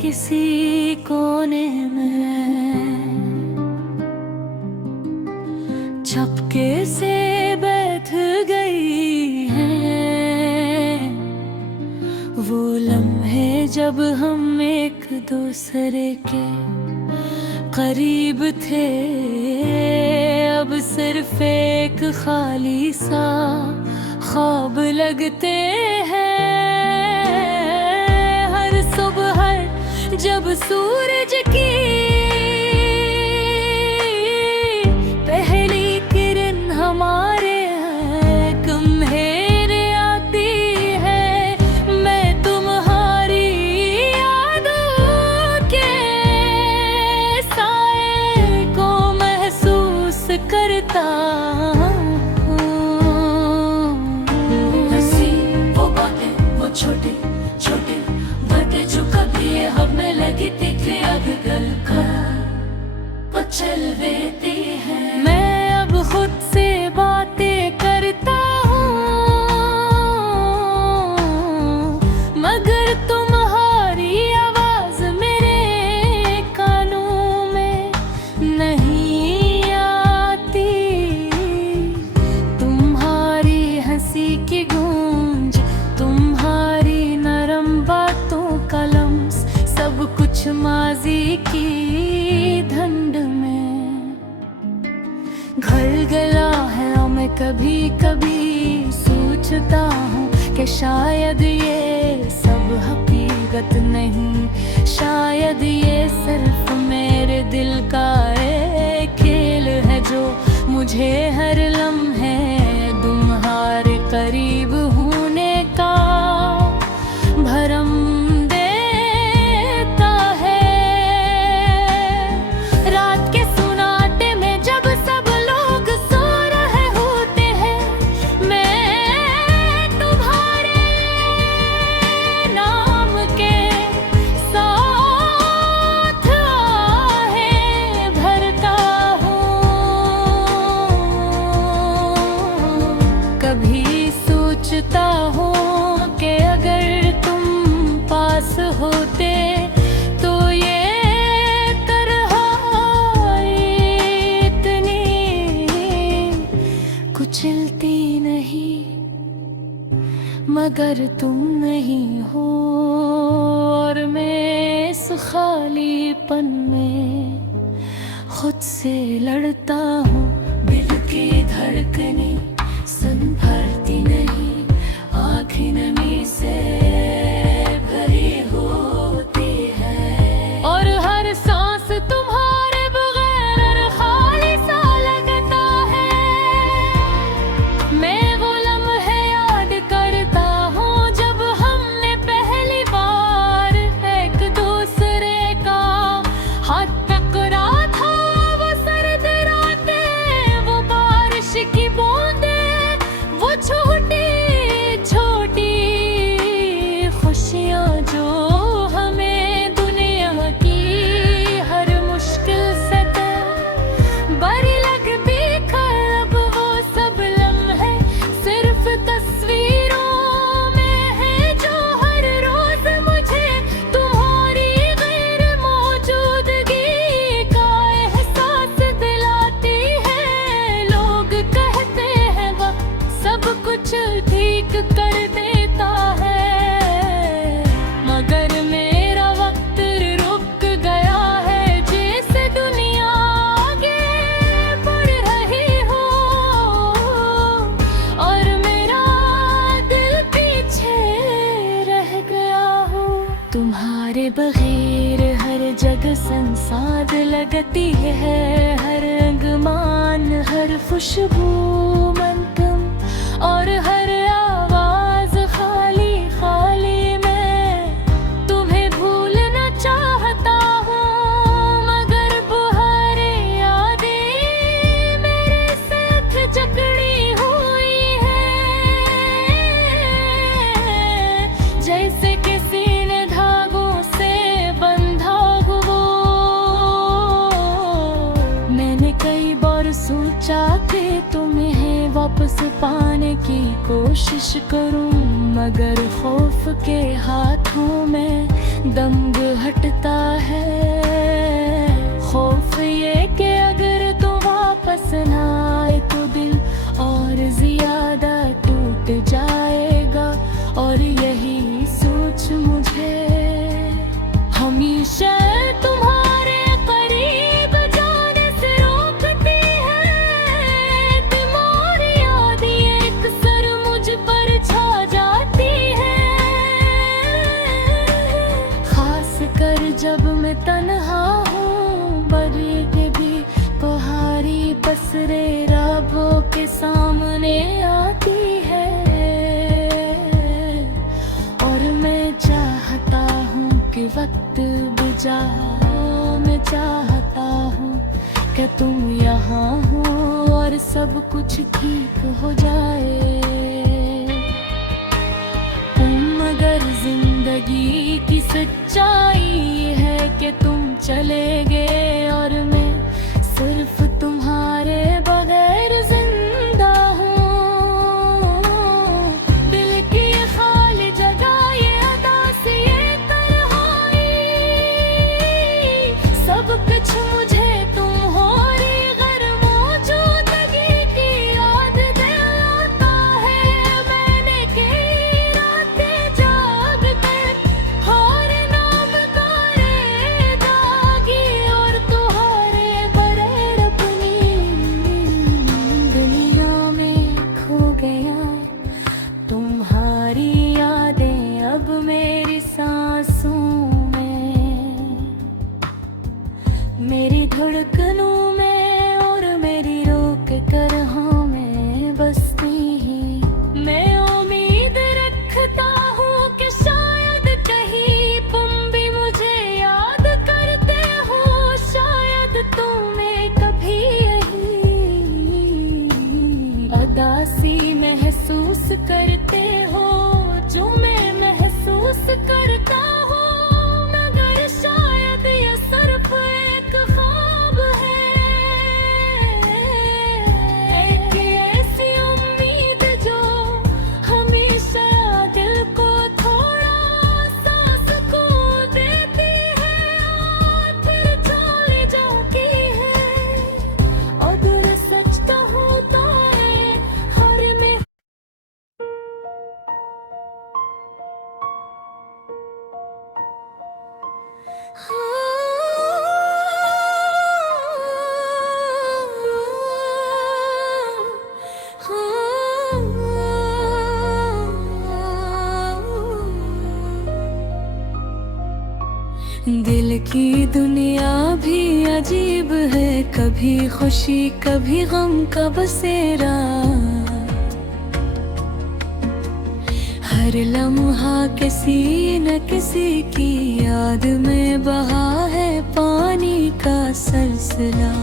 किसी कोने में चपके से बैठ गई है। वो लम्हे जब हम एक दूसरे के करीब थे, अब सिर्फ एक खाली सा ख्वाब लगते हैं। हर सुबह जब सूरज की पहली किरण हमारे कमरे आती है, मैं तुम्हारी यादों के साए को महसूस करता हूँ। हंसी वो बातें, वो छोटी छोटी बातें जो कभी हमें लगी थी कि अब गल कर चल देती है। मैं अब खुद से बातें करता हूँ, मगर तुम्हारी आवाज मेरे कानों में नहीं आती। तुम्हारी हंसी की गूंज, तुम्हारी नरम बातों का लम्स, सब कुछ माजी की धुंध में घल गया है। मैं कभी कभी सोचता हूँ कि शायद ये सब हकीकत नहीं, शायद ये सिर्फ मेरे दिल का एक खेल है जो मुझे हर लम्हे तुम्हारे करीब होने का भरम देता है। रात के सुनाटे में जब सब लोग सो रहे होते हैं, मैं तुम्हारे नाम के साथ आहें भरता हूँ। कभी सोचता हूँ कि अगर तुम पास होते तो ये तन्हाई इतनी कुचलती नहीं, मगर तुम नहीं हो और मैं इस खालीपन में खुद से लड़ता हूँ। दिल की धड़कनें संभरती नहीं, आँखें नमी से भरी होती है, और हर सांस तुम्हारे बगैर खाली सा लगता है। मैं वो लम्हे याद करता हूँ जब हमने पहली बार एक दूसरे का हाथ पकड़ा था। वो सर्द रातें, वो बारिश की बूंदें, वो छोटी छोटी खुशियाँ जो हमें दुनिया की हर मुश्किल से बड़ी लगती थी। अब वो सब लम्हे सिर्फ तस्वीरों में है जो हर रोज मुझे तुम्हारी गैर मौजूदगी का एहसास दिलाती है। लोग कहते हैं वक्त सब कुछ ठीक कर देता है, मगर मेरा वक्त रुक गया है। जैसे दुनिया आगे बढ़ रही हो और मेरा दिल पीछे रह गया हो। तुम्हारे बगैर हर जगह संसार लगती है, हर अंगमान, हर खुशबू मंतम, और हर आवाज खाली खाली। मैं तुम्हें भूलना चाहता हूँ, मगर बुहारे यादें मेरे साथ जकड़ी हुई है। जैसे किसी ने धागों से बंधा हो। मैंने कई बार सोचा कि वापस पाने की कोशिश करूं, मगर खौफ के हाथों में दम घटता है। खौफ ये कि अगर तो वापस ना आए तो दिल और ज्यादा टूट जाएगा, और यही सोच मुझे हमेशा तुम्हारे करीब जाने से रोकती है। तुम्हारी याद एक सर मुझ पर छा जाती है, खास कर जब मैं तन्हा हूँ। बरगे भी पहाड़ी पसरे राबों के सामने आती है, और मैं चाहता हूँ कि वक्त बुझा। मैं चाहता हूँ कि तुम यहाँ हो और सब कुछ ठीक हो जाए। मगर जिंदगी की सच्चाई है कि तुम चले गए, और मैं सिर्फ तुम्हारे बगैर जिंदा हूँ। दिल की खाली जगह ये अदासी ये तन्हाई, सब कुछ मुझे तुम्हारी गैर मौजूदगी की याद दिलाता है। मैंने कई रातें जाग कर हर नाम तारे दागी, और तुम्हारे बगैर अपनी दुनिया में खो गया। तुम्हारी यादें अब मेरी सांसों में, मेरी धड़कनों में, और मेरी रोक कर हाँ में बसती ही। मैं उम्मीद रखता हूँ कि शायद कहीं तुम भी मुझे याद करते हो, शायद तुम्हें कभी यही अदासी महसूस करते हो जो मैं महसूस करता हूँ। मगर शायद ये सिर्फ एक ख्वाब है, एक ऐसी उम्मीद जो हमेशा दिल को थोड़ा सांस को देती है, और फिर चली जाती है। और दिल सच कहूँ तो हर में दिल की दुनिया भी अजीब है, कभी खुशी कभी गम का बसेरा। हर लम्हा किसी न किसी की याद में बहा है पानी का सिलसिला।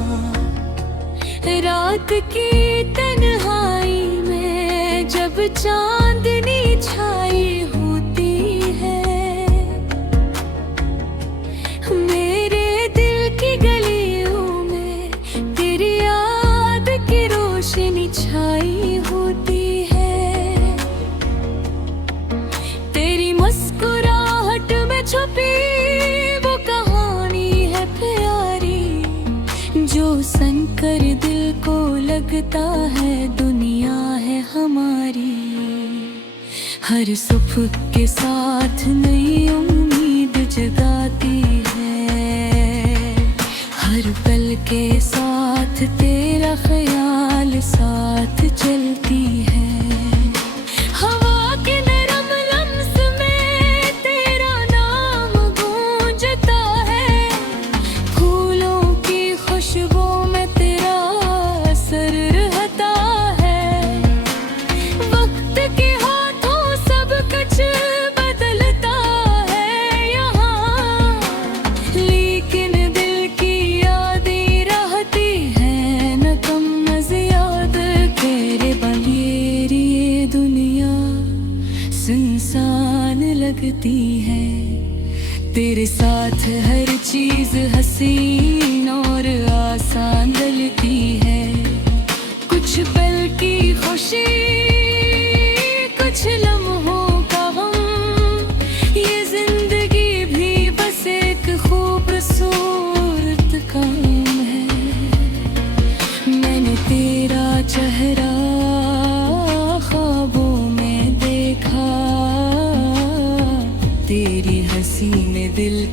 रात की तन्हाई में जब चांदनी छाई होती है, मेरे दिल की गलियों में तेरी याद की रोशनी छाई होती है। तेरी मुस्कुराहट में छुपी वो कहानी है प्यारी, जो सनकर दिल को लगता है दुनिया है हमारी। हर सुबह के साथ नई उम्मीद जगाती है, हर पल के साथ तेरा ख्याल साथ चलती है। हवा के नरम लम्स में तेरा नाम गूंजता है, फूलों की खुशबू में तेरा असर रहता है। वक्त के हाथों सब कुछ बदलता है यहाँ, लेकिन दिल की यादें रहती है न कम न ज्यादा। तेरे बगैर ये दुनिया सुनसान लगती है, तेरे साथ हर चीज हसीन और आसान लगती है। कुछ पल की खुश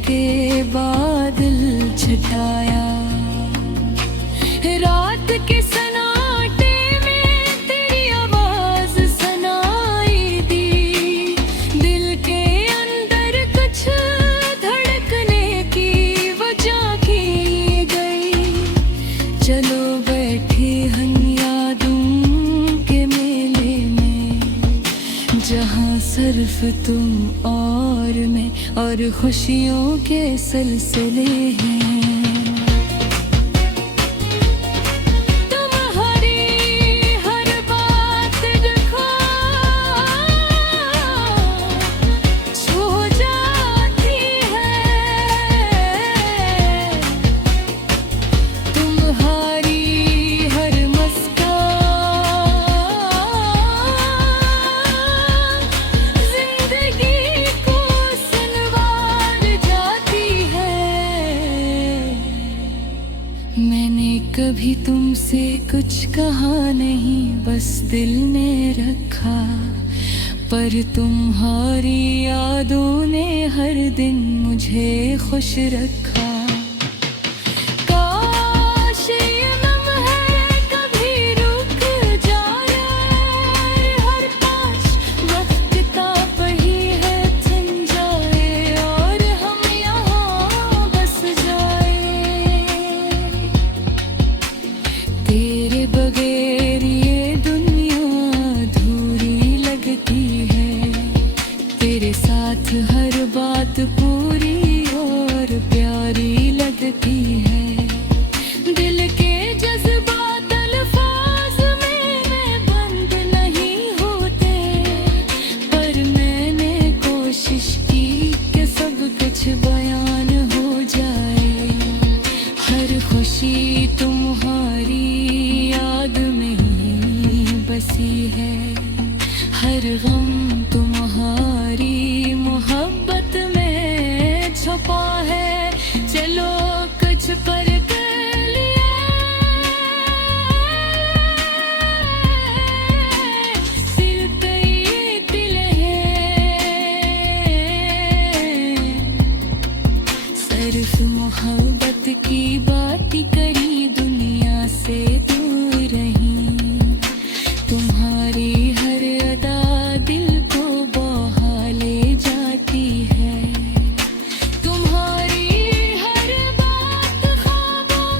के बादल छटाया। रात के सन्नाटे में तेरी आवाज सुनाई दी। दिल के अंदर कुछ धड़कने की वजह की गई। चलो बैठे हम यादों के मेले में, जहाँ सिर्फ तुम और मैं और खुशियों के सिलसिले हैं। मैंने कभी तुमसे कुछ कहा नहीं, बस दिल में रखा। पर तुम्हारी यादों ने हर दिन मुझे खुश रखा। काश ये लम्हे कभी रुक जाए, हर पास वक्त का पहिया थम जाए और हम यहाँ बस जाए। तेरे बगैर ये दुनिया अधूरी लगती है। तेरे साथ हर बात पूरी और प्यारी लगती है। दिल के जज्बात अल्फाज में बंद नहीं होते, पर मैंने कोशिश की कि सब कुछ बयान हो जाए। हर खुशी तुम्हारी याद में ही बसी है, हर गम तुम्हारी मोहब्बत में छुपा है। चलो कुछ पर कर लिए, फिर कई दिल हैं। सिर्फ मोहब्बत की बात करी, दुनिया से दूर रही। तुम्हारी हर अदा दिल को बहा ले जाती है। तुम्हारी हर बात ख्वाबों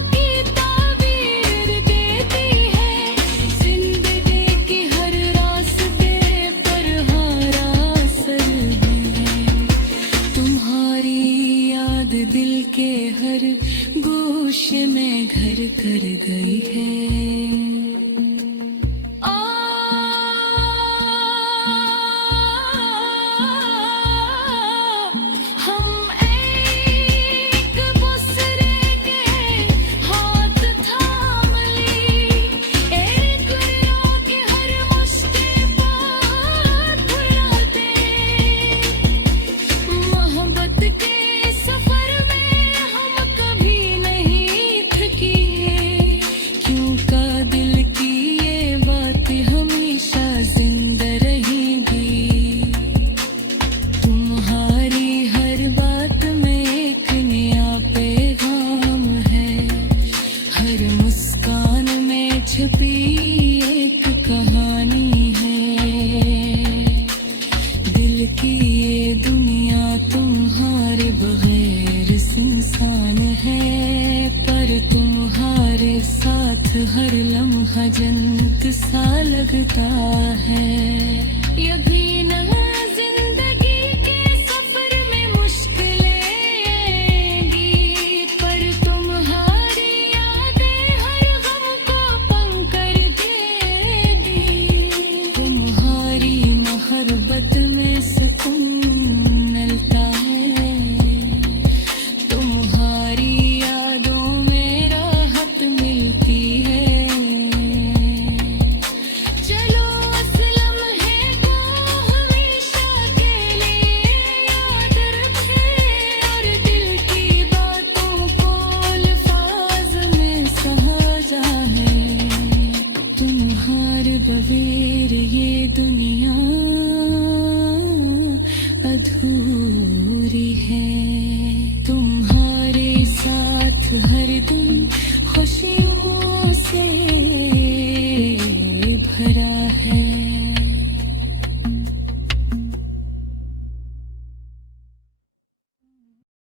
हर दूर